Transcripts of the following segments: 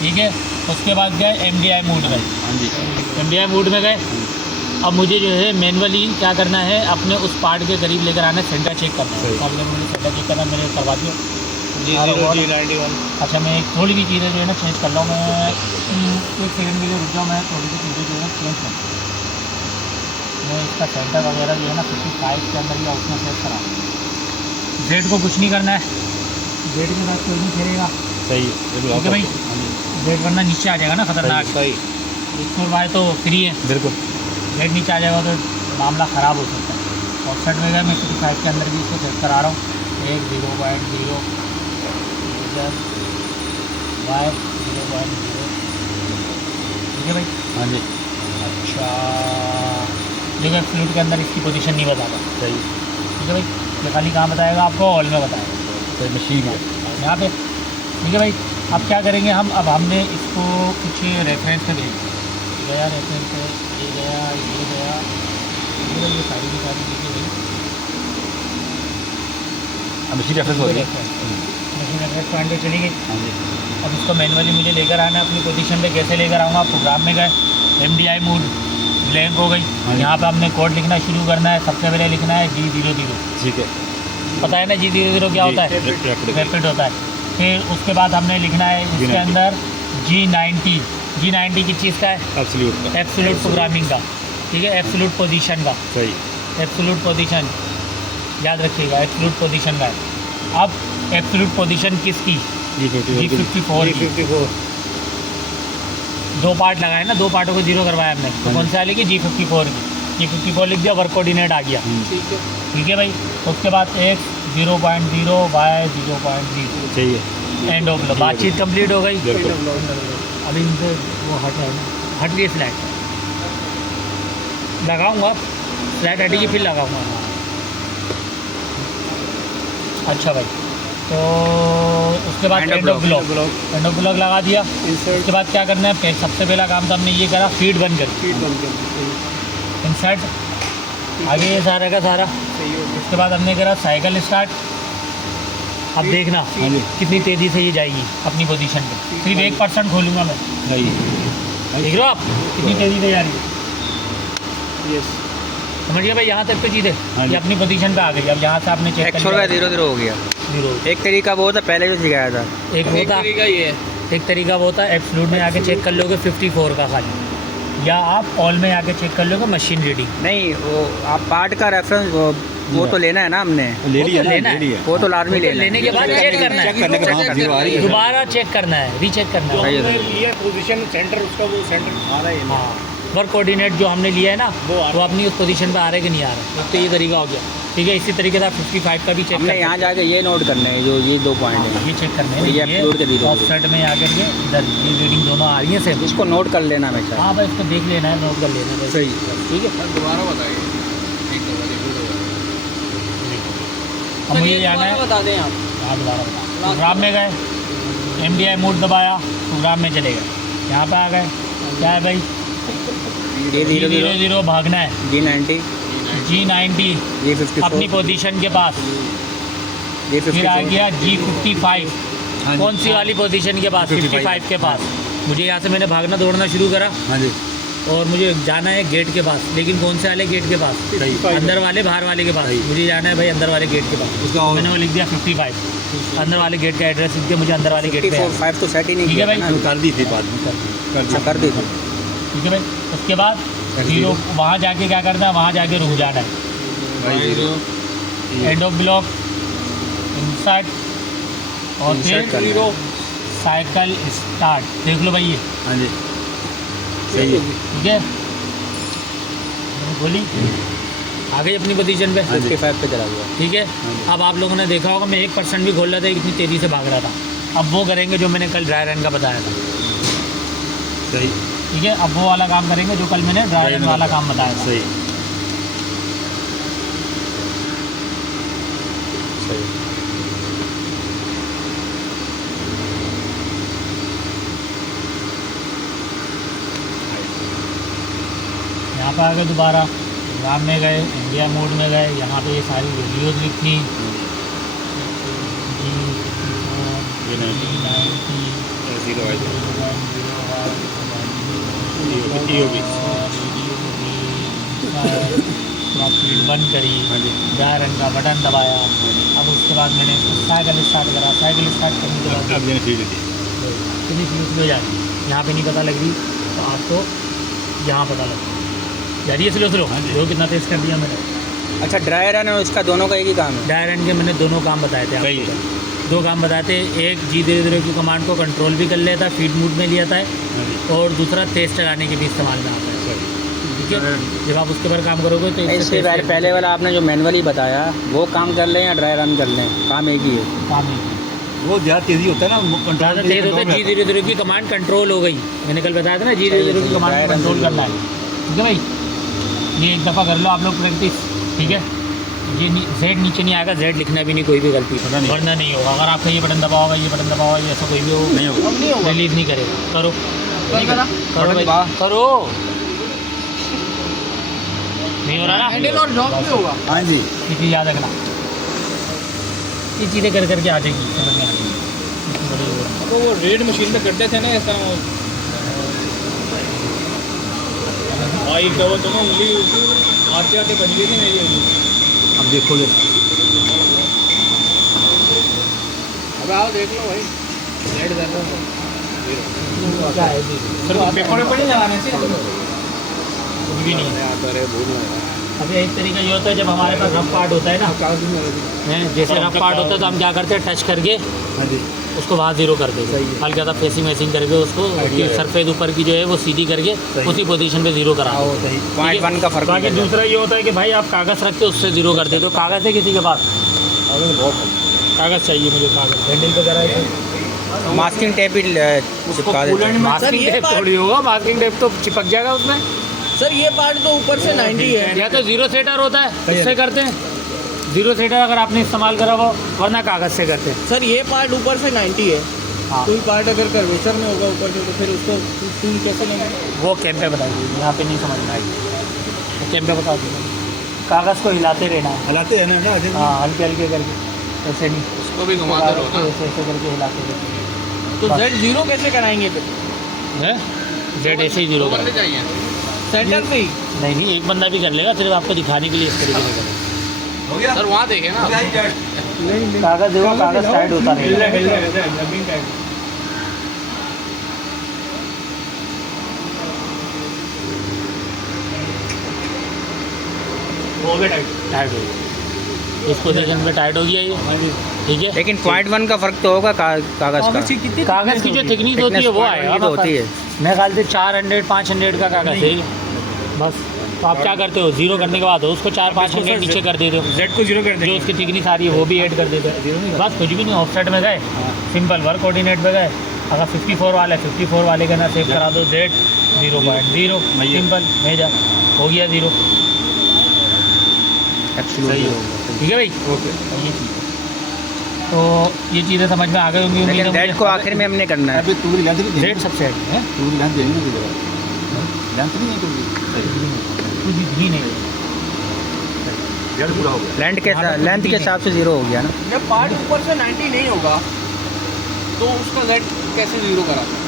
ठीक है। उसके बाद गए MDI मोड में। हाँ जी। MDI मोड में गए। अब मुझे जो है मैनुअली क्या करना है, अपने उस पार्ट के करीब लेकर आना है, सेंटर चेक करना है। अब जब मुझे सेंटर चेक करना है, मैंने करवा दिया G0 G91। अच्छा, मैं थोड़ी भी चीज़ें जो है ना चेंज कर लूँ। मैं 1 सेकंड के लिए रुक जाऊँ, मैं थोड़ी सी चीज़ें जो है ना चेंज कर लूँ। मैं इसका सेंटर वगैरह जो है ना 55 के अंदर या उसमें सेट करा। जेड को कुछ नहीं करना है, जेड के साथ कोई नहीं खेलेगा। सही ठीक है भाई, जेड वरना नीचे आ जाएगा ना, खतरनाक। सही। 100 तो फ्री है, बिल्कुल। जेड नीचे आ जाएगा तो मामला ख़राब हो सकता है। ऑफ साइड में गया, मैं 55 के अंदर भी इसको सेट करा रहा हूँ। 1 0.0 y 0.0। ठीक है भाई। हाँ जी। अच्छा, देखो फ्लूट के अंदर इसकी पोजीशन नहीं बताता। सही। ठीक है भाई, ये खाली कहाँ बताएगा आपको, हॉल में बताएगा। सही मशीन है यहाँ पे। ठीक है भाई, अब क्या करेंगे हम, अब हमने इसको कुछ रेफरेंस पे भेज गया, रेफरेंस पे ये गया, ये गया, ये सारी की सारी चीज़ें गई। अब मशीन रेफरेंस हो गई। मशीन रेफरेंस पॉइंट पे चली गई। हाँ जी। अब इसको मैनुअली मुझे लेकर आना है अपनी पोजीशन पे। कैसे लेकर आऊँगा, प्रोग्राम में गए, MDI मोड ब्लैंक हो गई। यहाँ पे हमने कोड लिखना शुरू करना है। सबसे पहले लिखना है G00। ठीक है। पता है ना G00 क्या होता है, रैपिड होता है। फिर उसके बाद हमने लिखना है इसके अंदर G90। G90 किस चीज़ का है, एब्सोल्यूट प्रोग्रामिंग का। ठीक है, एब्सोल्यूट पोजीशन का। सही। एब्सोल्यूट पोजीशन याद रखिएगा, एब्सोल्यूट पोजीशन का है। अब एब्सोल्यूट पोजीशन किसकी, G54 की। 2 पार्ट लगाए ना, 2 पार्टों को 0 करवाया हमने, तो कौन सा लेगी, G54 की। G54 लिख दिया, वर्क कोऑर्डिनेट आ गया। ठीक है भाई। उसके बाद X 0.0 Y 0.0 चाहिए। एंड ऑफ लो, बातचीत कंप्लीट हो गई। अभी इनसे वो हट गई फ्लैट, लगाऊंगा फ्लैट हटेगी फिर लगाऊंगा। अच्छा भाई, तो उसके बाद एंड ऑफ ब्लॉक लगा दिया। उसके बाद क्या करना है, फिर सबसे पहला काम तो हमने ये करा, फीड बंद कर, इंसर्ट आगे ये सारा का सारा। उसके बाद हमने करा साइकिल स्टार्ट। अब देखना कितनी तेज़ी से ये जाएगी अपनी पोजीशन पे। सिर्फ 1% खोलूँगा मैं, देख रहे हो आप कितनी तेज़ी से जा रही है। समझिए भाई, यहाँ तक तो चीज़ है, ये अपनी पोजीशन पे आ गई। अब यहाँ से आपने चेक कर लिया, 0 हो गया। 0। एक तरीका वो था पहले जो सिखाया था, एक तरीका वो था एब्सोल्यूट में आके चेक कर लोगे 54 का खाली, या आप ऑल में आके चेक कर लोगे मशीन रीडिंग। नहीं वो आप पार्ट का रेफरेंस वो तो लेना है ना, हमने ले लिया ना, लेना ले लिया। वो तो लाजमी लेना है। लेने के बाद चेक करना चेक करने के बाद जीरो आ रही है, है। दोबारा चेक करना है, रीचेक करना है। ये पोजीशन सेंटर उसका वो सेंटर आ रहा है। हाँ, वर्क कोऑर्डिनेट जो हमने लिया है ना, वो अपनी उस पोजीशन पे आ रहा है कि नहीं आ रहा है। तो ये तरीका हो गया। ठीक है, इसी तरीके से आप 55 का भी चेक हमने यहाँ जाके ये नोट करना है, जो ये 2 पॉइंट है ये चेक करना और ये है। अपलोड के दीजिए। ऑफसेट में आकर के इधर ये रीडिंग दोनों आ रही है सेम, इसको नोट कर लेना हमेशा। हाँ भाई, इसको देख लेना है, नोट कर लेना है। सही। ठीक है, दोबारा बताइए, अब मुझे जाना है, बता दें आप। हाँ दोबारा बता। प्रोग्राम में गए, MDI मोड दबाया, प्रोग्राम में चले गए, यहाँ पे आ गए। क्या है भाई, G00 भागना है, G90 G90 अपनी पोजीशन के पास। फिर आ गया G55, कौन सी वाली पोजीशन के पास, 55 के पास। मुझे यहाँ से मैंने भागना दौड़ना शुरू करा हाँ जी। और मुझे जाना है गेट के पास, लेकिन कौन से वाले गेट के पास, अंदर वाले बाहर वाले के पास। मुझे जाना है भाई अंदर वाले गेट के पास। उसका मैंने वो लिख दिया 55, अंदर वाले गेट का एड्रेस लिख दिया, मुझे अंदर वाले गेट पे आना है। 5 तो सेट ही नहीं ठीक है किया भाई, ना। कर दी थी बाद में, कर दी थी। ठीक है भाई। उसके बाद 0 वहाँ जाके क्या करना है, वहाँ जाके रुक जाना है। एंड ऑफ ब्लॉक, इंसर्ट और Insert करना फिर है। Cycle start. देख लो भाई ये, हाँ जी। सही है। ठीक है, बोली आ गई अपनी पोजीशन पे। 55 पे चला गया। ठीक है, अब आप लोगों ने देखा होगा मैं 1% भी खोल रहा था, इतनी तेज़ी से भाग रहा था। अब वो करेंगे जो मैंने कल ड्राई रन का बताया था। सही। ठीक है, अब वो वाला काम करेंगे जो कल मैंने ड्राई रन वाला काम बताया था। सही। यहाँ पर आ गए, दोबारा प्रोग्राम में गए, इंडिया मोड में गए, यहाँ पे ये सारी वीडियोज़ लिखी, G54 G90 zero I feed बंद करी, हाँ जी ड्राई रन का बटन दबाया। अब उसके बाद मैंने इसको साइकिल स्टार्ट करा। साइकिल स्टार्ट करने के बाद अब मैंने फीड दी कितनी स्लो हो जाती है, यहाँ पे नहीं पता लग रही तो आपको यहाँ पता लग जा रही है स्लो स्लो। हाँ जी। जो कितना तेज़ कर दिया मैंने। अच्छा, ड्राई रन और इसका दोनों का एक ही काम है? ड्राई रन के मैंने दोनों काम बताए थे सही आपको। है। दो काम बताते, एक G00 की कमांड को कंट्रोल भी कर लेता है, फीड मूड में लिया था, हाँ जी और दूसरा तेज़ चलाने के भी इस्तेमाल में आता है। सही ठीक है, जब आप उसके ऊपर काम करोगे तो इससे इससे तेज़ पहले वाला आपने जो मैनुअली बताया वो काम कर लें या ड्राई रन कर लें, काम एक ही है? काम नहीं। वो ज़्यादा तेज़ी होता है ना ज़्यादा तेज़ होता है। G00 की कमांड कंट्रोल हो गई, मैंने कल बताया था ना, G00 की कमांड को कंट्रोल करना है। ठीक है भाई, ये एक दफ़ा कर लो आप लोग प्रैक्टिस। ठीक है, ये जेड नीचे नहीं आएगा, जेड लिखना भी नहीं, कोई भी गलती पता नहीं। वरना नहीं होगा। अगर आपका ये बटन दबा होगा, ये बटन दबा होगा, ये ऐसा कोई भी हो नहीं होगा। रिलीज नहीं करेगा। करो करो भाई, दबा। करो। नहीं हो रहा ना, हैंडल और जॉब भी होगा। हाँ जी ये चीज़ याद रखना, ये चीज़ें कर करके आ जाएगी, समझ में आ जाएगी। इसमें बड़ी वो है। तो वो रेड मशीन में करते थे ना ऐसा, भाई क्या वो तुम्हें उंगली आते आते बज गई थी मेरी उंगली। अब देखो ये अब आओ देख लो भाई, रेड ज़्यादा क्या है जी? सर पेपर वेपर नहीं लगाने से कुछ भी नहीं है। आता रहे भूल ना। अब एक तरीका ये होता है, जब हमारे पास रफ पार्ट होता है ना, हैं, जैसे रफ पार्ट होता है तो हम क्या करते हैं, टच करके हाँ जी उसको वहाँ जीरो कर देते हैं। हल्का सा फेसिंग वेसिंग करके उसको उसकी सरफेस ऊपर की जो है वो सीधी करके उसी पोजीशन पे जीरो करा दो। सही पॉइंट वन का फर्क बाकी नहीं है। दूसरा ये होता है कि भाई आप कागज़ रख के उससे जीरो कर देते हो। कागज़ है किसी के पास? कागज़ चाहिए मुझे, कागज़ हैंडल वगैरह। मास्किंग टेप भी चिपका देते हैं। मास्किंग टेप थोड़ी होगा, मास्किंग टेप तो चिपक जाएगा उसमें। सर ये पार्ट तो ऊपर से 90 है। या तो जीरो सेटर होता है, उससे करते हैं जीरो सेटर अगर आपने इस्तेमाल करा वो, वरना कागज़ से करते हैं। सर ये पार्ट ऊपर से 90 है। हाँ, कोई पार्ट अगर कर्वेचर में होगा ऊपर से तो फिर उसको टूल कैसे लेंगे? वो कैम पे बता दीजिए, यहाँ पे नहीं समझ में आएगी। वो कैम पे बता दीजिए, कागज़ को हिलाते रहना है। हलाते हैं ना हाँ, हल्के हल्के करके, ऐसे नहीं, उसको भी घुमाते रहो ना। ऐसे ऐसे करके हिलाते रहते तो Z0 कैसे कराएंगे फिर? हैं। जेड ऐसे ही जीरो कर, चाहिए सेंटर पे ही। नहीं एक बंदा भी कर लेगा, सिर्फ आपको दिखाने के लिए इस तरीके से करेगा। हो गया सर वहाँ देखे ना। कागज़ देखो, कागज़ टाइट होता रहेगा। वो भी टाइट हो गया, इस पोजीशन पे टाइट हो गया ये। ठीक है, लेकिन पॉइंट वन का फर्क तो होगा कागज़ का। कागज़ की जो थिकनेस होती है वो आएगा। तो होती है। मेरे ख्याल से 400-500 का कागज़ है ये, बस। तो आप क्या करते हो, जीरो करने के बाद उसको 400-500 नीचे कर देते हो, Z को 0 कर जो उसकी थिकनेस आ रही है वो भी ऐड कर देते हो। बस कुछ भी नहीं, ऑफसेट में गए, सिंपल वर्क कोऑर्डिनेट में गए। अगर 54 वाला है, 54 वाले का ना सेव करा दो, Z 0.0 सिंपल भेजा, हो गया जीरो। सही है। ठीक है भाई, ओके ये चीज़। तो ये चीज़ें समझ में आ गई होंगी। लेकिन उम्मीद है Z को आखिर में हमने करना है। अभी पूरी लेंथ नहीं Z सबसे हेड है, पूरी लेंथ देंगे ना लेंथ नहीं है पूरी सही कुछ भी नहीं। जेड पूरा हो गया लेंथ के हिसाब से 0 हो गया ना। जब पार्ट ऊपर से 90 नहीं होगा तो उसका Z कैसे 0 कराता है?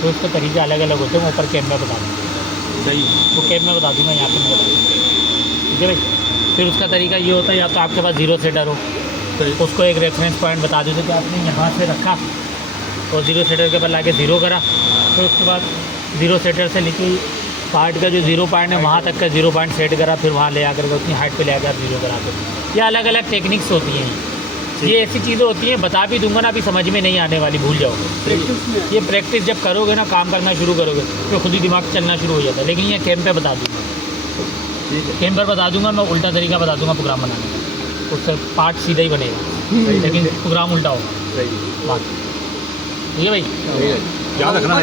तो उसके तरीके अलग अलग होते हैं, मैं ऊपर कैम में बता दूँगा। सही वो कैम में बता दूँगा, यहाँ पे नहीं बता दूँगा। ठीक है भाई, फिर उसका तरीका ये होता है, या तो आपके पास जीरो सेटर हो तो उसको एक रेफरेंस पॉइंट बता देते कि आपने यहाँ से रखा और जीरो सेटर के ऊपर ला के ज़ीरो करा, फिर उसके बाद जीरो सेटर से लेके पार्ट का जो जीरो पॉइंट है वहाँ तक का जीरो पॉइंट सेट करा, फिर वहाँ ले आकर के उतनी हाइट पे ले आकर जीरो करा। फिर ये अलग अलग टेक्निक्स होती हैं, ये ऐसी चीज़ें होती हैं, बता भी दूंगा ना, अभी समझ में नहीं आने वाली, भूल जाओगे। ये प्रैक्टिस जब करोगे ना, काम करना शुरू करोगे तो खुद ही दिमाग चलना शुरू हो जाता है। लेकिन ये कैम पे बता दूँगा, कैम पर बता दूंगा मैं, उल्टा तरीका बता दूंगा प्रोग्राम बनाने का, उससे पार्ट सीधा ही बनेगा लेकिन प्रोग्राम उल्टा होगा। बात ठीक है भाई, याद रखना है।